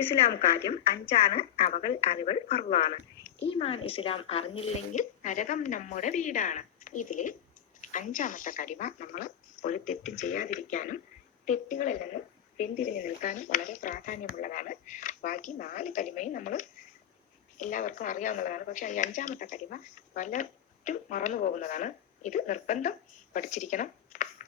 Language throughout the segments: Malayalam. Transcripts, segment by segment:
ഇസ്ലാം കാര്യം അഞ്ചാണ്, അവകൾ അറിവൾ ഫർളാണ്. ഈമാൻ ഇസ്ലാം അറിഞ്ഞില്ലെങ്കിൽ നരകം നമ്മുടെ വീടാണ്. ഇതില് അഞ്ചാമത്തെ കലിമ നമ്മൾ ഒരു തെറ്റും ചെയ്യാതിരിക്കാനും തെറ്റുകളിൽ നിന്നും പിന്തിരിഞ്ഞു നിൽക്കാനും വളരെ പ്രാധാന്യമുള്ളതാണ്. ബാക്കി 4 കലിമയും നമ്മൾ എല്ലാവർക്കും അറിയാവുന്നതാണ്. പക്ഷെ ഈ അഞ്ചാമത്തെ കലിമ പലരും മറന്നു പോകുന്നതാണ്. ഇത് നിർബന്ധം പഠിച്ചിരിക്കണം.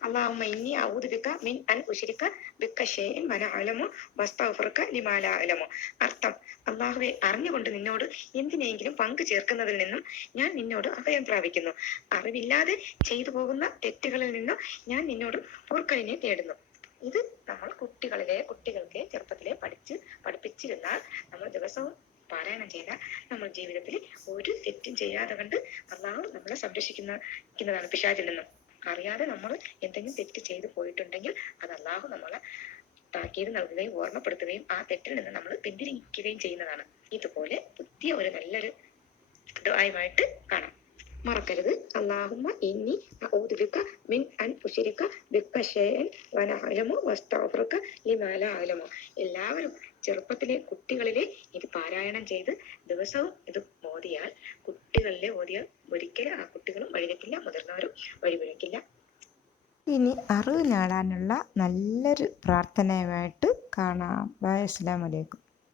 അല്ലാഹുമ്മ ഇന്നി അഊദു ബിക മിൻ അൻ ഉശ്രിക ബിക ശൈഅൻ വ അഅലമു വസ്തഗ്ഫിറുക ലിമാ ലാ അഅലമു. അർത്ഥം: അല്ലാഹുവേ, അറിഞ്ഞുകൊണ്ട് നിന്നോട് എന്തിനെങ്കിലും പങ്കു ചേർക്കുന്നതിൽ നിന്നും ഞാൻ നിന്നോട് അഭയം പ്രാപിക്കുന്നു. അറിവില്ലാതെ ചെയ്തു പോകുന്ന തെറ്റുകളിൽ നിന്നും ഞാൻ നിന്നോട് പൊറുക്കലിനെ തേടുന്നു. ഇത് നമ്മൾ കുട്ടികൾക്ക് ചെറുപ്പത്തിലെ പഠിപ്പിച്ചിരുന്നാൽ, നമ്മൾ ദിവസവും പാരായണം ചെയ്താൽ നമ്മൾ ജീവിതത്തിൽ ഒരു തെറ്റും ചെയ്യാതെ കണ്ട് അള്ളാഹു നമ്മളെ സംരക്ഷിക്കുന്നതാണ് പിശാചിൽ നിന്നും. അറിയാതെ നമ്മൾ എന്തെങ്കിലും തെറ്റ് ചെയ്തു പോയിട്ടുണ്ടെങ്കിൽ അത് അള്ളാഹു നമ്മളെ താക്കീത് നൽകുകയും ഓർമ്മപ്പെടുത്തുകയും ആ തെറ്റിൽ നിന്ന് നമ്മൾ പിന്തിരിക്കുകയും ചെയ്യുന്നതാണ്. ഇതുപോലെ പുതിയ ഒരു നല്ലൊരു ദുആയുമായിട്ട് കാണാം. മറക്കരുത്. അല്ലാഹുമ്മ ഇന്നി അഊദു ബിക മിൻ അൻ ഉശ്രിക ബിക ശൈഅൻ വ അഅലമു വസ്തഗ്ഫിറുക ലിമാ ലാ അഅലമു. എല്ലാവരും ചെറുപ്പത്തിലെ കുട്ടികളിലെ ഇത് പാരായണം ചെയ്ത് ദിവസവും ഇത് ഓതിയാൽ ഒരിക്കലും ആ കുട്ടികളും വഴിതെറ്റില്ല, മുതിർന്നവരും വഴിപിഴക്കില്ല. ഇനി അറിവ് നേടാനുള്ള നല്ലൊരു പ്രാർത്ഥനയുമായിട്ട് കാണാം. ബൈ. അസ്സലാമു അലൈക്കും.